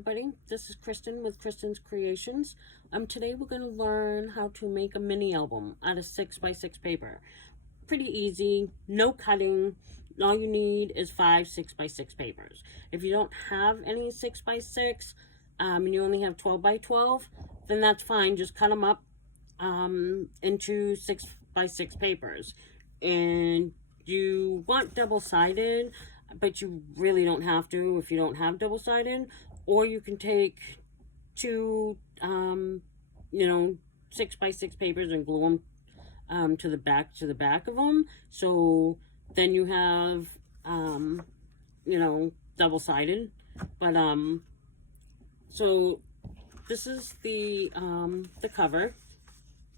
everybody, this is Kristen with Kristen's Creations. Today we're going to learn how to make a mini album out of 6x6 paper. Pretty easy, no cutting. All you need is 5 6x6 papers. If you don't have any 6x6 and you only have 12x12, then that's fine. Just cut them up into 6x6 papers. And you want double-sided, but you really don't have to if you don't have double-sided. Or you can take two 6x6 papers and glue them to the back of them, so then you have double-sided. But so this is the cover.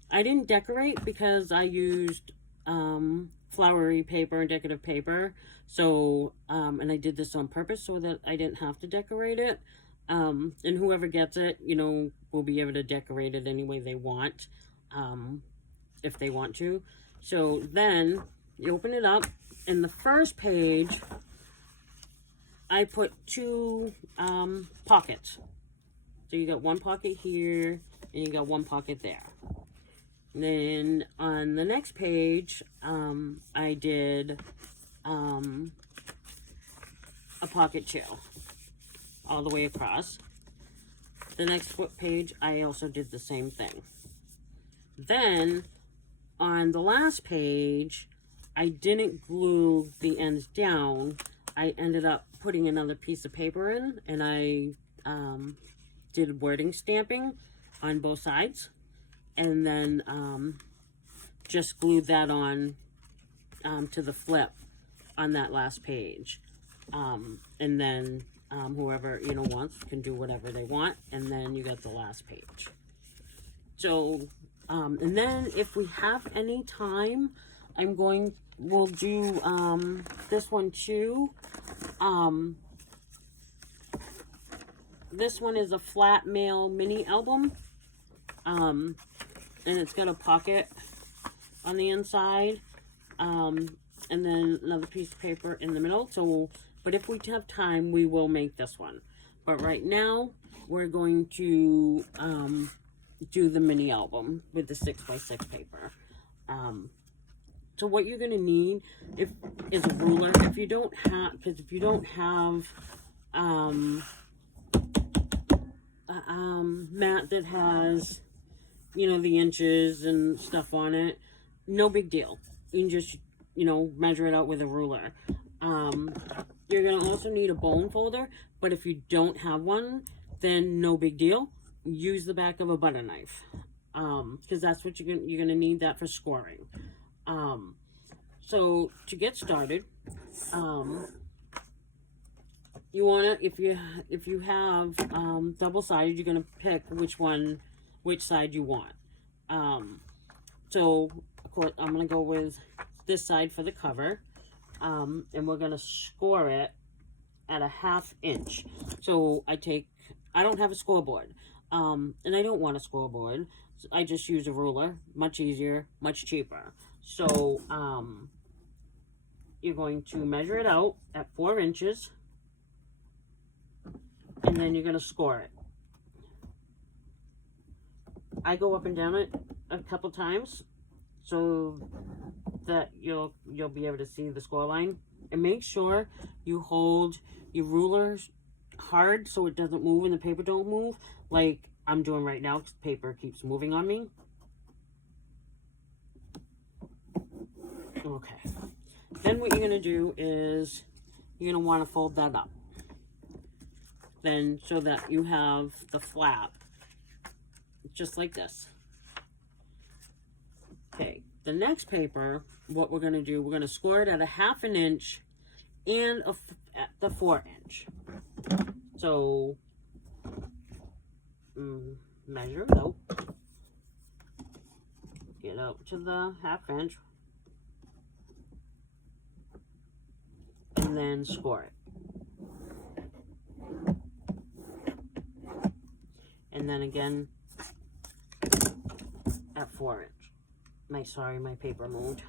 I didn't decorate because I used flowery paper and decorative paper, so and I did this on purpose so that I didn't have to decorate it. And whoever gets it, will be able to decorate it any way they want, if they want to. So then you open it up, and the first page I put two pockets. So you got one pocket here and you got one pocket there. And then on the next page, I did a pocket too, all the way across. The next page, I also did the same thing. Then on the last page, I didn't glue the ends down. I ended up putting another piece of paper in, and I did wording stamping on both sides, and then just glued that on to the flip on that last page. And then whoever wants can do whatever they want, and then you got the last page. So and then if we have any time, we'll do this one too. This one is a flat mail mini album, and it's got a pocket on the inside, and then another piece of paper in the middle. So, but if we have time, we will make this one. But right now, we're going to do the mini album with the 6x6 paper. So what you're gonna need is a ruler. If you don't have mat that has the inches and stuff on it, no big deal. You can just measure it out with a ruler. You're gonna also need a bone folder, but if you don't have one, then no big deal. Use the back of a butter knife, because that's what you're gonna need that for scoring. So to get started, you wanna, if you have double-sided, you're gonna pick which side you want. So of course I'm gonna go with this side for the cover, and we're gonna score it at a 1/2 inch. So I don't have a scoreboard, and I don't want a scoreboard. So I just use a ruler, much easier, much cheaper. So you're going to measure it out at 4 inches, and then you're going to score it. I go up and down it a couple times so that you'll be able to see the score line. And make sure you hold your ruler hard so it doesn't move and the paper don't move, like I'm doing right now because the paper keeps moving on me. Okay. Then what you're going to do is you're going to want to fold that up. Then so that you have the flap just like this. Okay, the next paper, what we're going to do, we're going to score it at a 1/2 inch and at the 4 inch. So measure it out, get out to the 1/2 inch, and then score it. And then again at 4 inch. My paper moved.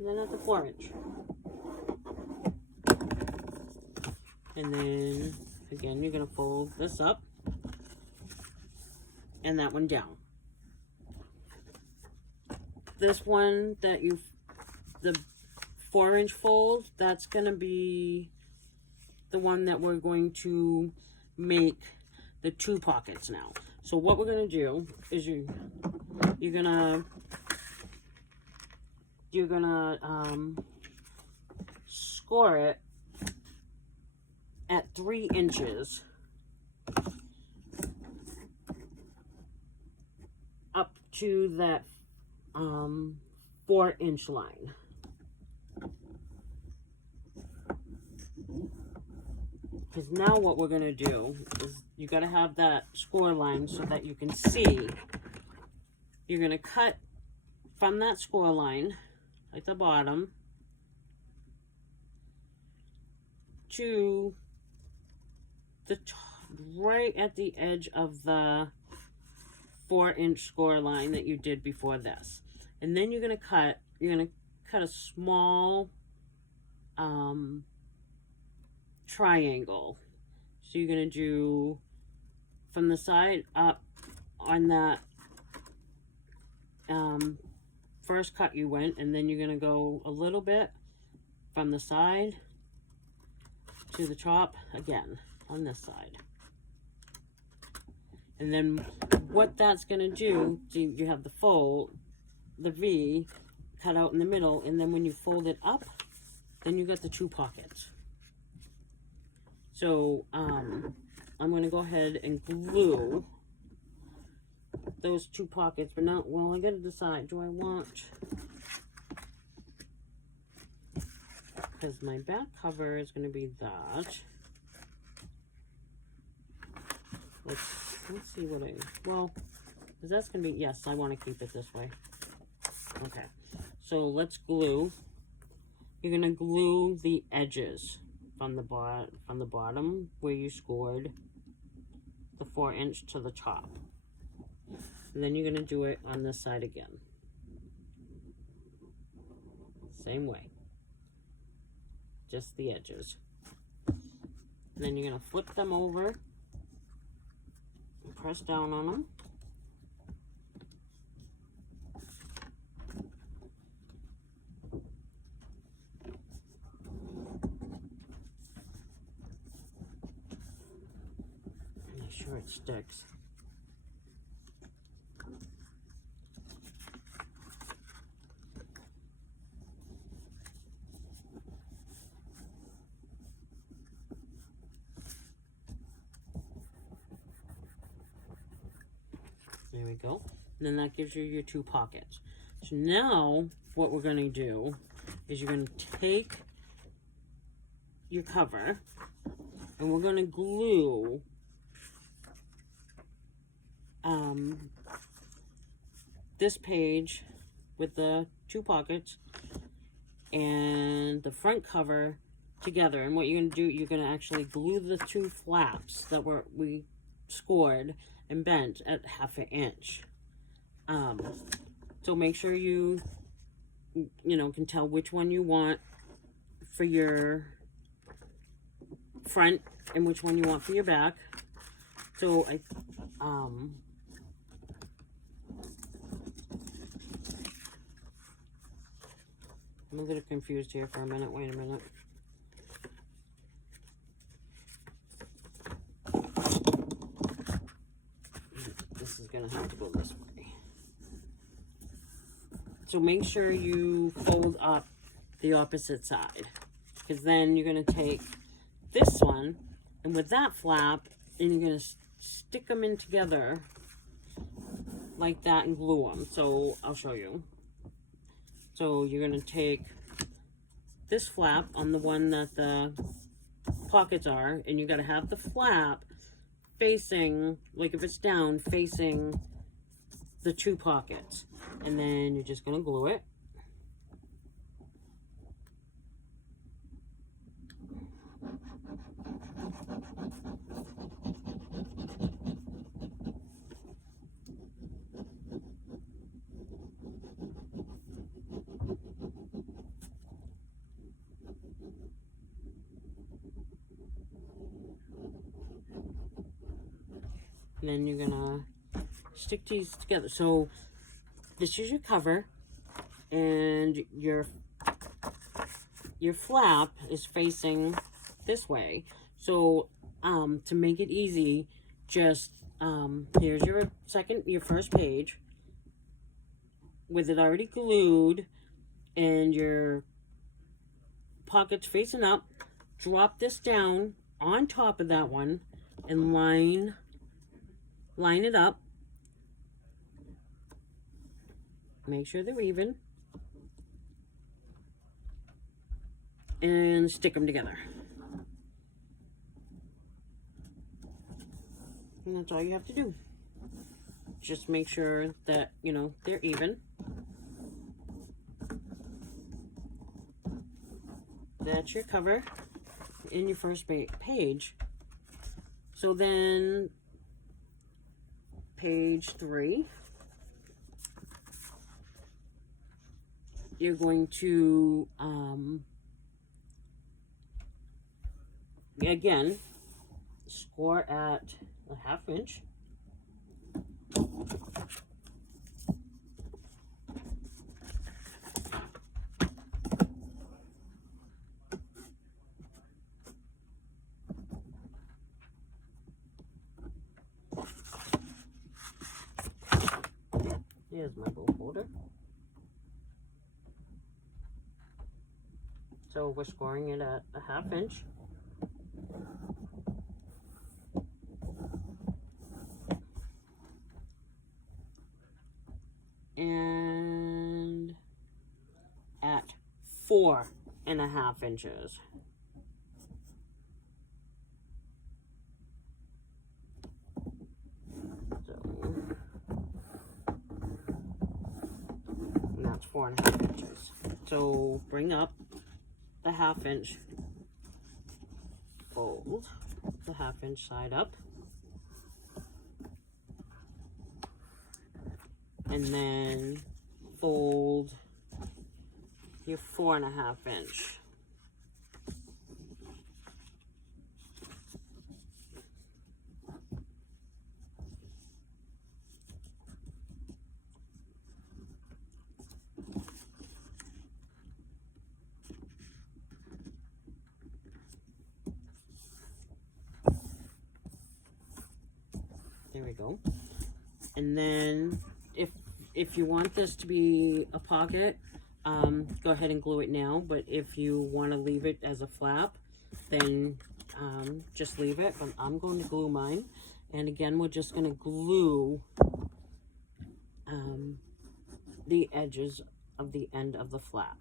and then at the 4-inch. And then, again, you're going to fold this up and that one down. This one that the 4-inch fold, that's going to be the one that we're going to make the 2 pockets now. So what we're going to do is you're going to score it at 3 inches up to that 4-inch line. Because now what we're going to do is you got to have that score line so that you can see. You're going to cut from that score line at the bottom to the right at the edge of the 4-inch score line that you did before this. And then you're going to cut a small triangle. So you're going to do from the side up on that first cut you went, and then you're going to go a little bit from the side to the top again on this side. And then what that's going to do, you have the fold, the V cut out in the middle, and then when you fold it up, then you got the 2 pockets. So I'm going to go ahead and glue those 2 pockets, but now, well, I got to decide, do I want, because my back cover is going to be that. Let's see what well, because that's going to be, yes, I want to keep it this way. Okay, so let's glue. You're going to glue the edges from the bottom where you scored the 4-inch to the top. And then you're going to do it on this side again. Same way. Just the edges. And then you're going to flip them over and press down on them. Make sure it sticks. There we go. And then that gives you your 2 pockets. So now what we're going to do is you're going to take your cover and we're going to glue this page with the 2 pockets and the front cover together. And what you're going to do, you're going to actually glue the 2 flaps that we scored and bent at 1/2 inch. So make sure you can tell which one you want for your front and which one you want for your back. So I'm a little confused here for a minute. Wait a minute. This is going to have to go this way. So make sure you fold up the opposite side, because then you're going to take this one and with that flap and you're going to stick them in together like that and glue them. So I'll show you. So you're going to take this flap on the one that the pockets are, and you got to have the flap facing, like if it's down, facing the 2 pockets. And then you're just going to glue it. And then you're gonna stick these together. So this is your cover, and your flap is facing this way. So to make it easy, just here's your first page with it already glued and your pockets facing up. Drop this down on top of that one and line it up. Make sure they're even. And stick them together. And that's all you have to do. Just make sure that, you know, they're even. That's your cover in your first page. So then page 3, you're going to again score at a 1/2 inch. Here's my bow holder. So we're scoring it at a 1/2 inch. And at 4.5 inches. So and that's 4.5 inches. So bring up the 1/2 inch, fold the 1/2 inch side up, and then fold your 4.5 inch. There we go. And then if you want this to be a pocket, go ahead and glue it now. But if you want to leave it as a flap, then just leave it. But I'm going to glue mine. And again, we're just going to glue the edges of the end of the flap.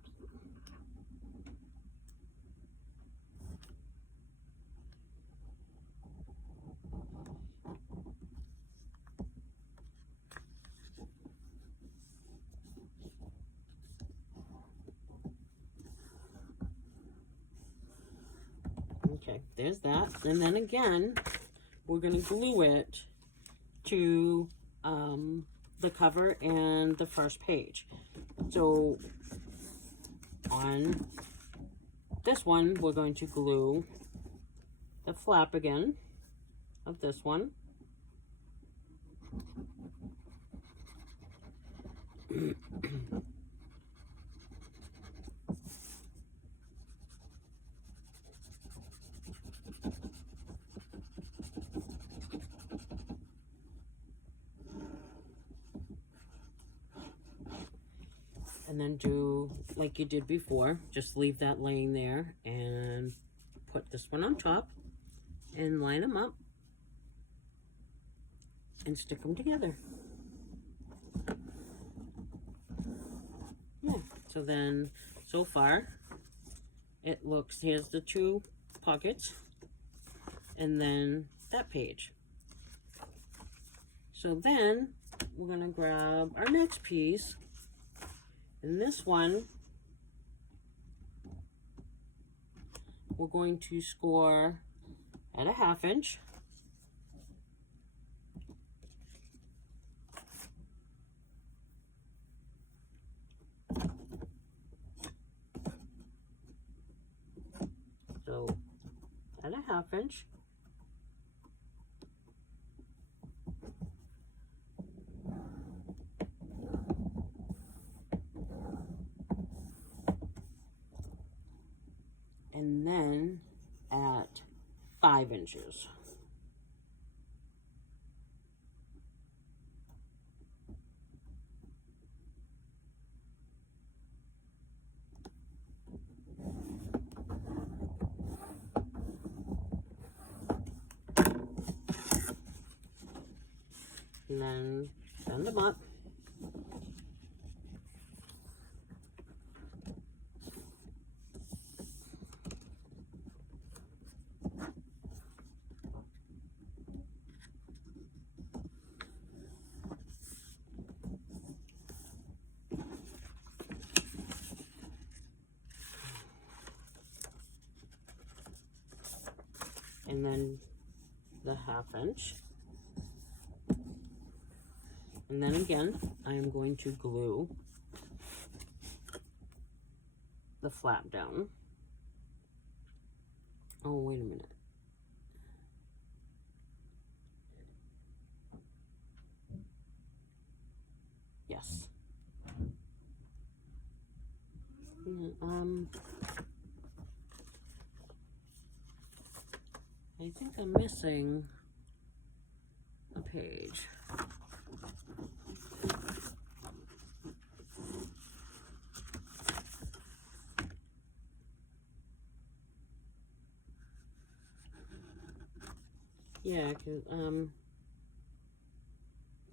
Okay, there's that. And then again, we're going to glue it to the cover and the first page. So on this one, we're going to glue the flap again of this one. And then do like you did before, just leave that laying there and put this one on top and line them up and stick them together. Yeah, so then so far it looks, here's the 2 pockets and then that page. So then we're going to grab our next piece. And this one, we're going to score at a 1/2 inch. So at a 1/2 inch. then at 5 inches. And then bend them up. And then the 1/2 inch. And then again, I am going to glue the flap down. Oh, wait a minute. Yes. I think I'm missing a page. Yeah, 'cause,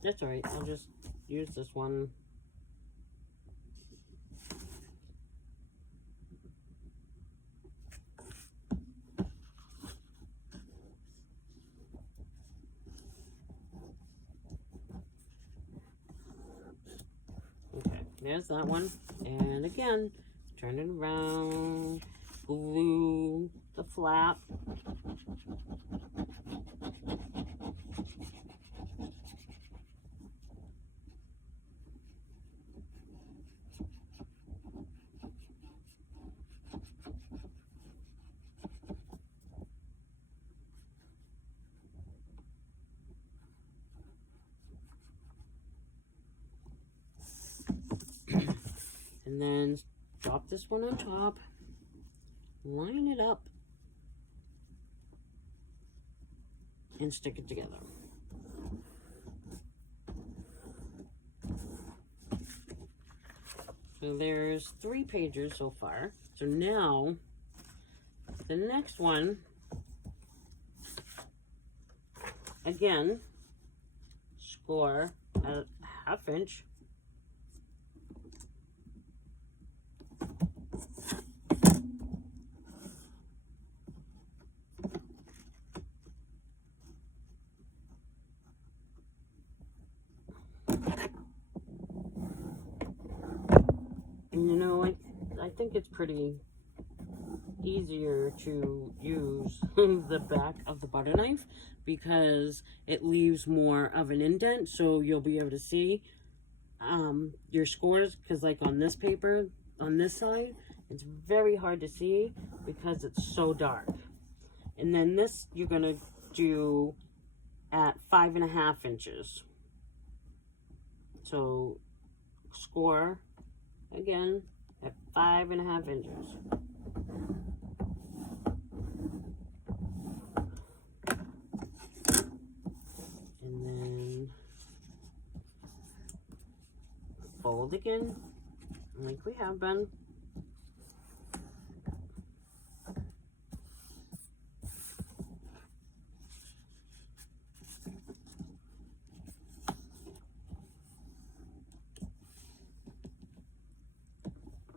that's all right. I'll just use this one. Okay, there's that one. And again, turn it around, glue the flap. And then drop this one on top, line it up, and stick it together. So there's 3 pages so far. So now, the next one, again, score a 1/2 inch. And you know, I think it's pretty easier to use the back of the butter knife because it leaves more of an indent, so you'll be able to see your scores, because like on this paper, on this side, it's very hard to see because it's so dark. And then this you're gonna do at 5.5 inches. So score again at 5.5 inches. And then fold again, like we have been.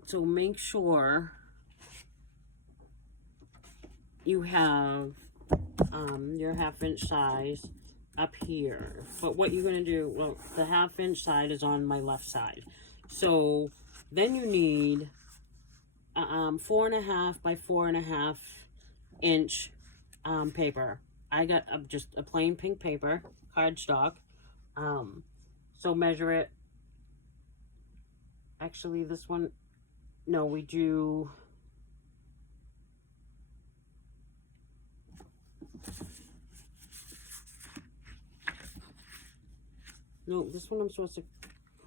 So make sure you have your 1/2 inch size up here. But what you're going to do, well, the 1/2 inch side is on my left side. So then you need 4.5 by 4.5 inch paper. I got just a plain pink paper, cardstock. So measure it. Actually, this one, no, we do. No, this one I'm supposed to,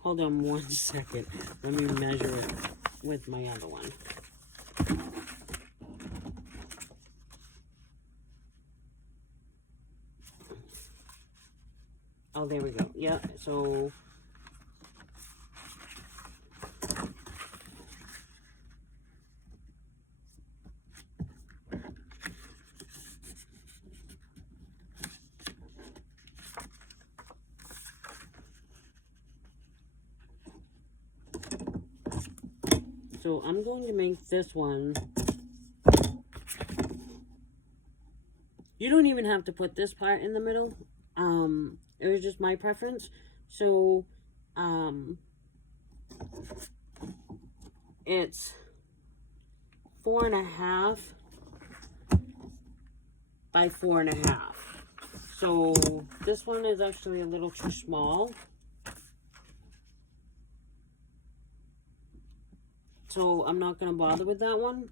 hold on 1 second. Let me measure it with my other one. Oh, there we go. Yeah, so I'm going to make this one. You don't even have to put this part in the middle. It was just my preference. So, it's 4.5 by 4.5. So this one is actually a little too small. So I'm not going to bother with that one.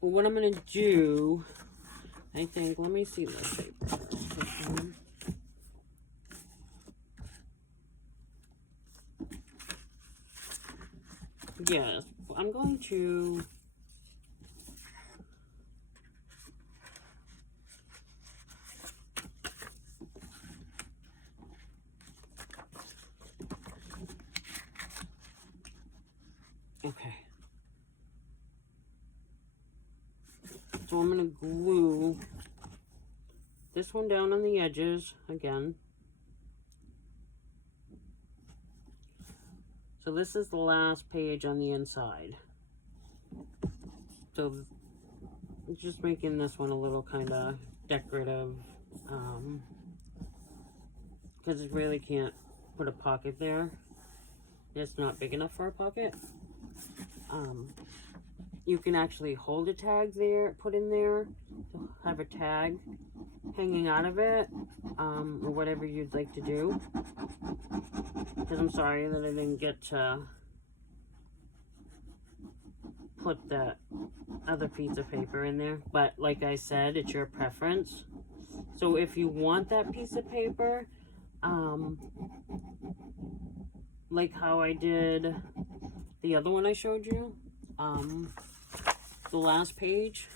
But what I'm going to do, I think, let me see the shape. Yes, I'm going to okay. So I'm going to glue this one down on the edges again. So this is the last page on the inside. So just making this one a little kind of decorative, because it really can't put a pocket there. It's not big enough for a pocket. You can actually hold a tag there, put in there, to have a tag hanging out of it, or whatever you'd like to do. Because I'm sorry that I didn't get to put that other piece of paper in there. But like I said, it's your preference. So if you want that piece of paper, like how I did the other one I showed you, the last page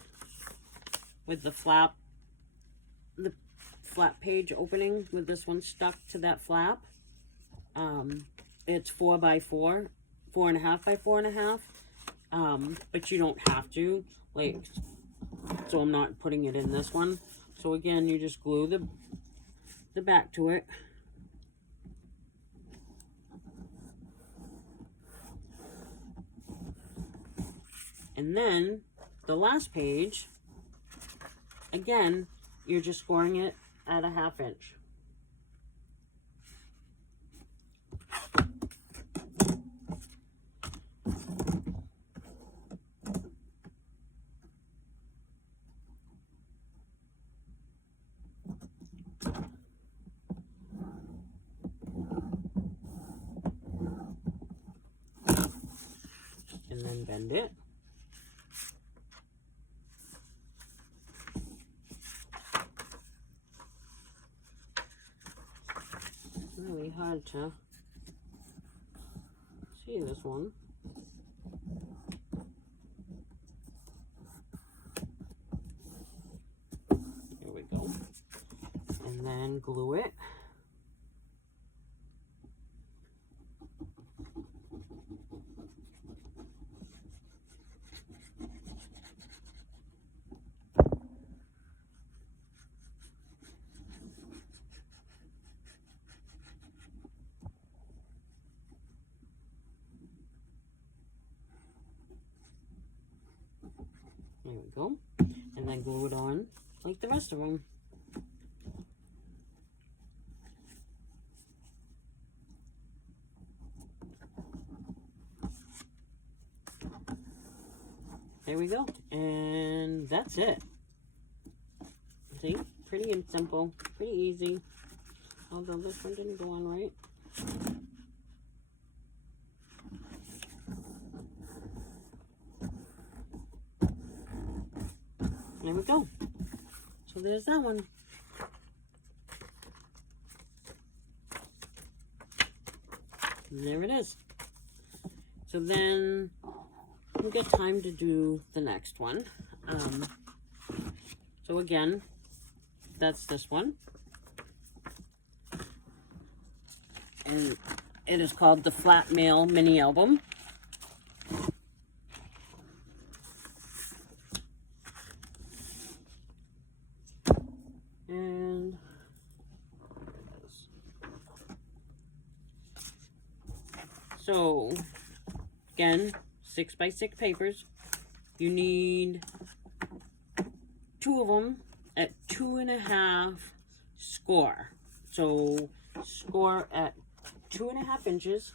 with the flap page opening with this one stuck to that flap. It's 4 by 4, 4.5 by 4.5. But you don't have to, like, so I'm not putting it in this one. So again, you just glue the back to it. And then the last page, again, you're just scoring it at a 1/2 inch. And then bend it. Really hard to see this one. Here we go. And then glue it. There we go. And then glue it on like the rest of them. There we go. And that's it. See? Pretty and simple. Pretty easy. Although this one didn't go on right. There we go. So there's that one. And there it is. So then we'll get time to do the next one. So again, that's this one. And it is called the Flat Mail Mini Album. And so, again, 6x6 papers. You need 2 of them at 2.5 score. So, score at 2.5 inches.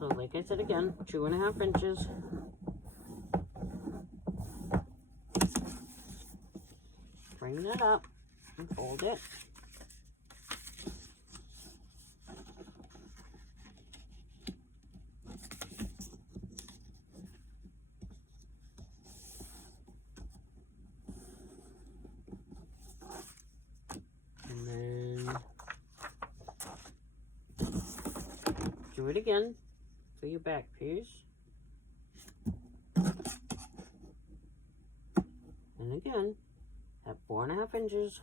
So, like I said again, 2.5 inches. Bring that up and fold it. And then do it again for your back piece. And again, at 4.5 inches.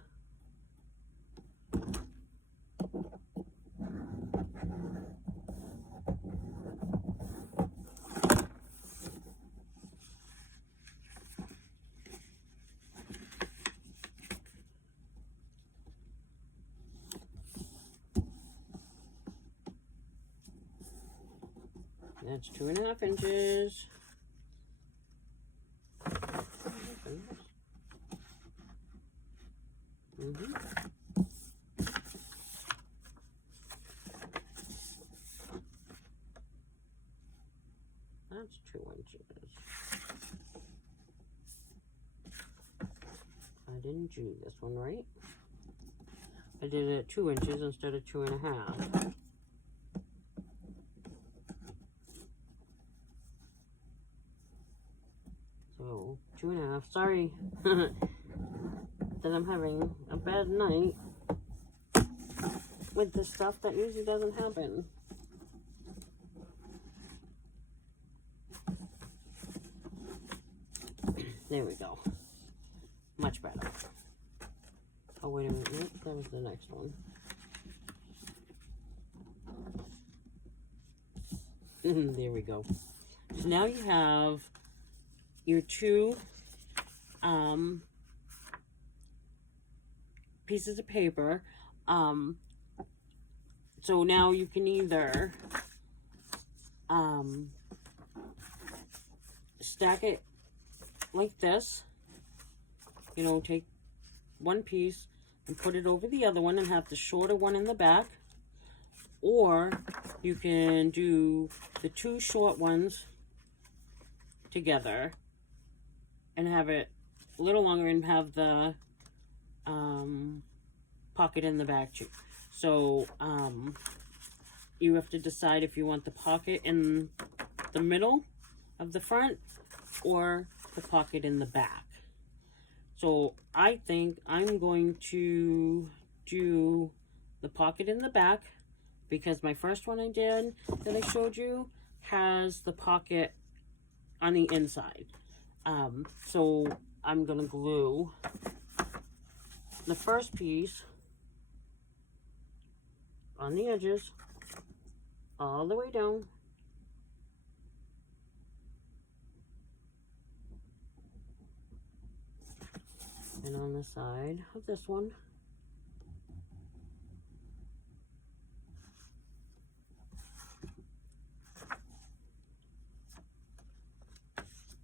That's 2.5 inches. That's 2 inches. I didn't do this one right. I did it at 2 inches instead of 2.5. So 2.5. Sorry that I'm having a bad night with this stuff that usually doesn't happen. There we go. Much better. Oh, wait a minute. Nope, that was the next one. There we go. So now you have your 2 pieces of paper. So now you can either stack it like this, you know, take one piece and put it over the other one and have the shorter one in the back, or you can do the 2 short ones together and have it a little longer and have the pocket in the back too. So you have to decide if you want the pocket in the middle of the front or the pocket in the back. So I think I'm going to do the pocket in the back because my first one I did that I showed you has the pocket on the inside. So I'm gonna glue the first piece on the edges all the way down. And on the side of this one.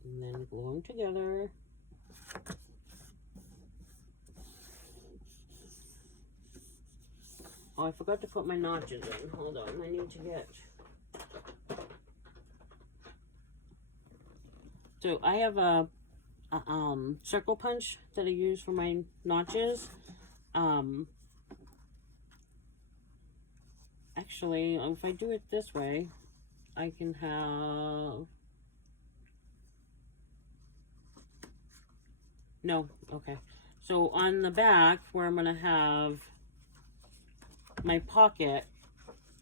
And then glue them together. Oh, I forgot to put my notches in. Hold on, I need to get... So I have a circle punch that I use for my notches. Actually, if I do it this way, I can have No, okay. So on the back, where I'm going to have my pocket,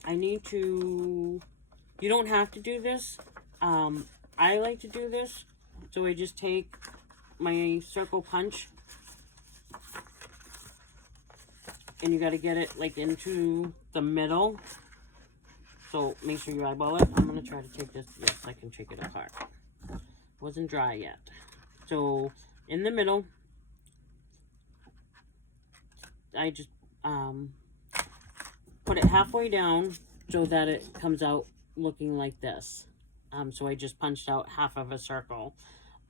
I need to, you don't have to do this. I like to do this. So I just take my circle punch, and you got to get it like into the middle. So make sure you eyeball it. I'm going to try to take this. Yes, I can take it apart. Wasn't dry yet. So in the middle, I just put it halfway down so that it comes out looking like this. So I just punched out half of a circle.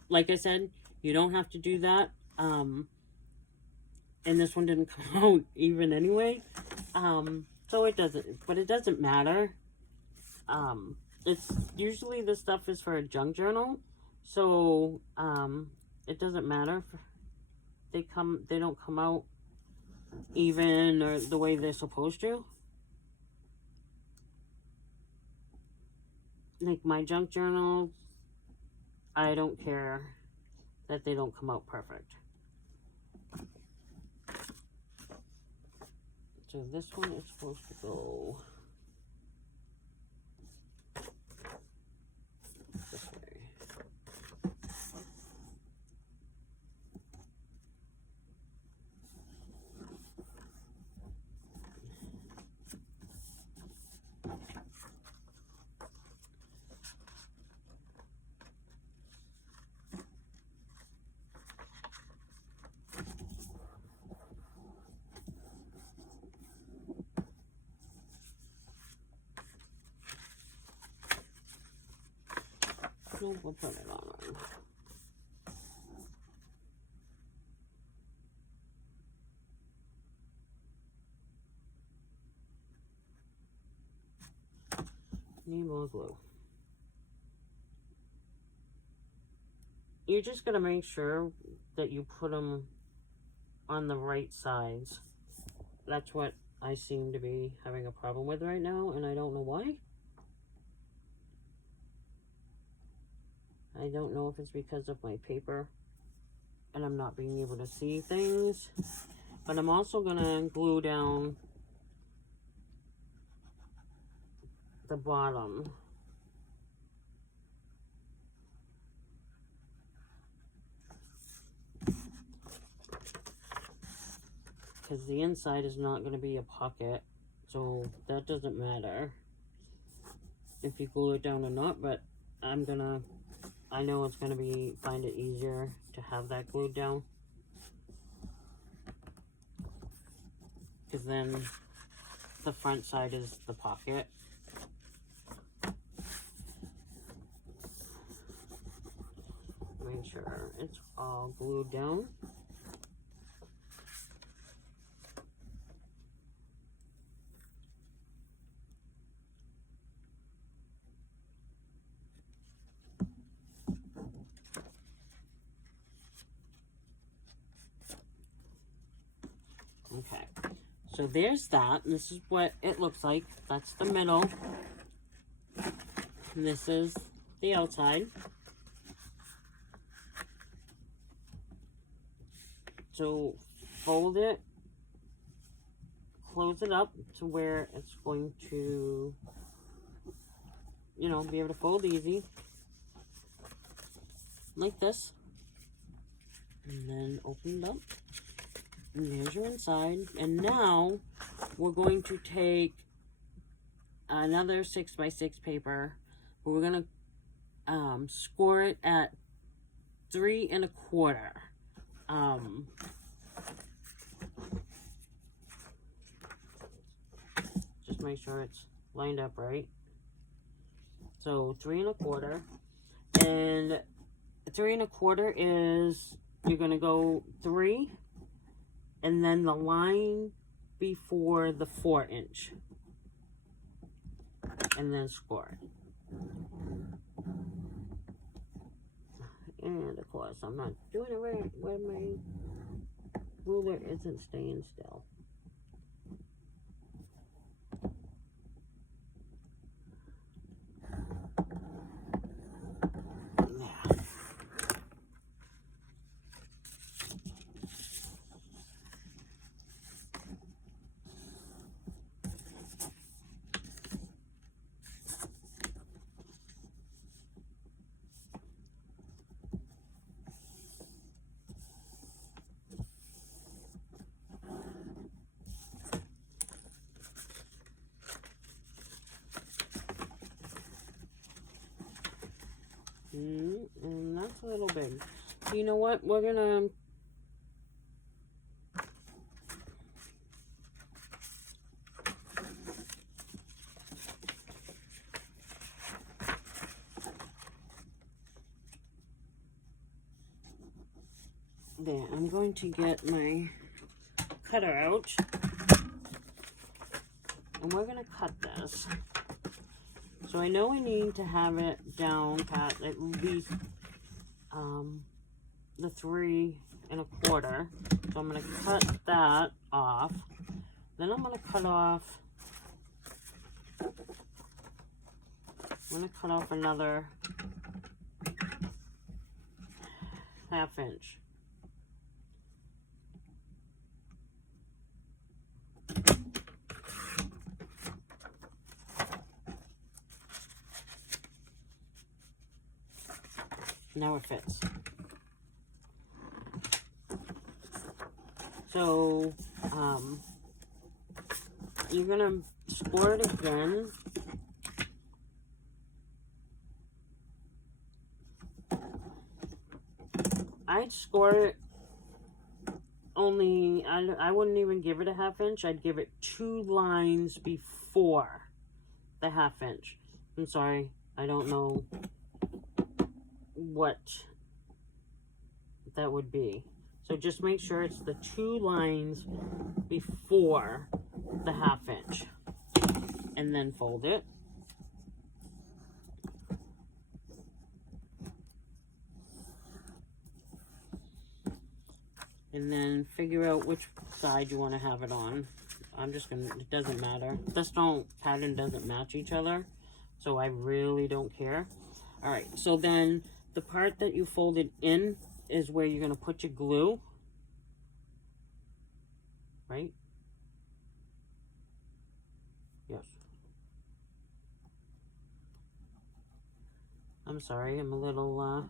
Like I said, you don't have to do that. And this one didn't come out even anyway. So it doesn't matter. It's usually this stuff is for a junk journal. So, it doesn't matter if they don't come out even or the way they're supposed to. Like my junk journals, I don't care that they don't come out perfect. So this one is supposed to go this way. No, we'll put it on. Need more glue. You just gotta make sure that you put them on the right sides. That's what I seem to be having a problem with right now, and I don't know why. I don't know if it's because of my paper and I'm not being able to see things, but I'm also gonna glue down the bottom. Because the inside is not going to be a pocket, so that doesn't matter if you glue it down or not, but I know it's going to find it easier to have that glued down. Because then the front side is the pocket. Make sure it's all glued down. Okay, so there's that. This is what it looks like. That's the middle. And this is the outside. So fold it, close it up to where it's going to, be able to fold easy. Like this. And then open it up. And there's your inside. And now we're going to take another 6x6 paper. We're going to score it at 3 1/4. Just make sure it's lined up right. So 3 1/4. And 3 1/4 is, you're going to go 3 and then the line before the 4-inch, and then score it. And of course, I'm not doing it right where my ruler isn't staying still. And that's a little big. So you know what? We're gonna there, I'm going to get my cutter out, and we're going to cut this. So I know I need to have it down pat at least the 3 1/4. So I'm going to cut that off. Then I'm going to cut off, another 1/2 inch. Now it fits. So, you're gonna score it again. I'd score it only, I wouldn't even give it a 1/2 inch. I'd give it 2 lines before the 1/2 inch. I'm sorry, I don't know what that would be. So just make sure it's the 2 lines before the 1/2 inch. And then fold it. And then figure out which side you want to have it on. I'm just gonna, it doesn't matter. This pattern doesn't match each other, so I really don't care. All right, so then the part that you folded in is where you're gonna put your glue, right? Yes. I'm sorry, I'm a little,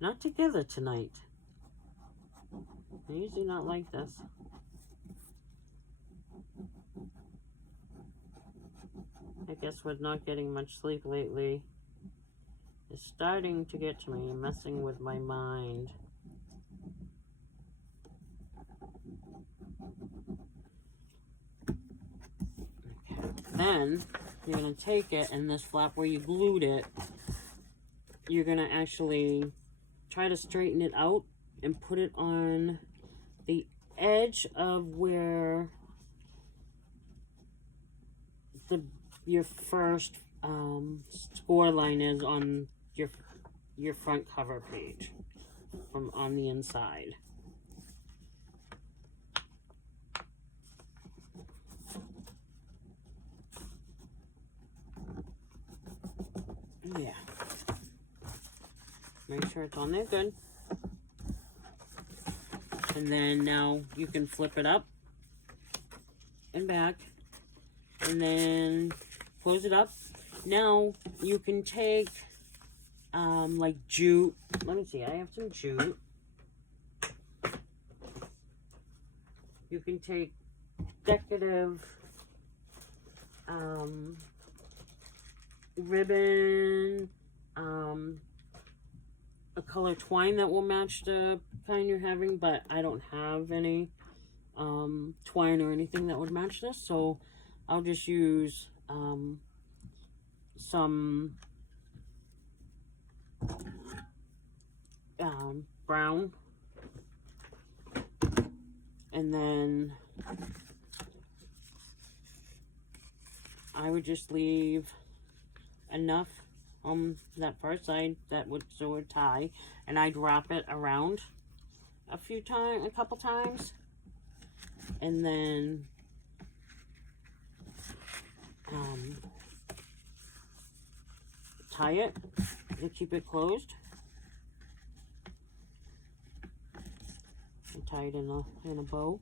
not together tonight. I'm usually not like this. I guess with not getting much sleep lately, it's starting to get to me, messing with my mind. Okay. Then you're going to take it, and this flap where you glued it, you're going to actually try to straighten it out and put it on the edge of where your first score line is on your front cover page, from on the inside. Yeah. Make sure it's on there good. And then now you can flip it up and back, and then close it up. Now you can take like jute. Let me see, I have some jute. You can take decorative ribbon, a color twine that will match the kind you're having, but I don't have any twine or anything that would match this, so I'll just use some brown, and then I would just leave enough on that first side that would tie, and I'd wrap it around a couple times, and then tie it to keep it closed. And tie it in a bow,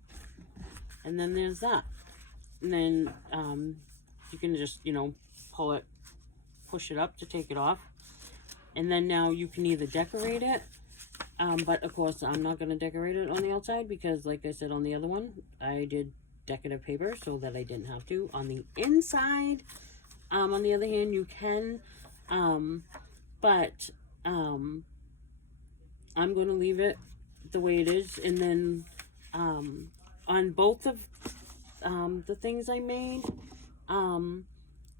and then there's that. And then you can just, push it up to take it off. And then now you can either decorate it, but of course I'm not going to decorate it on the outside because, like I said on the other one, I did decorative paper so that I didn't have to. On the inside, on the other hand, you can But I'm going to leave it the way it is. And then on both of the things I made,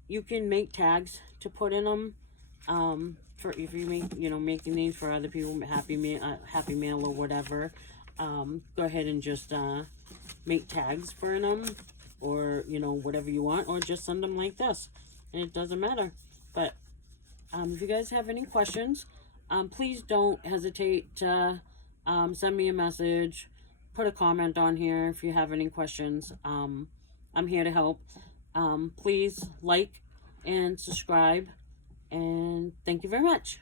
you can make tags to put in them. For if you make, making these for other people, Happy Mail or whatever, go ahead and just make tags for them, or whatever you want, or just send them like this, and it doesn't matter. But if you guys have any questions, please don't hesitate to send me a message, put a comment on here if you have any questions. I'm here to help. Please like and subscribe, and thank you very much.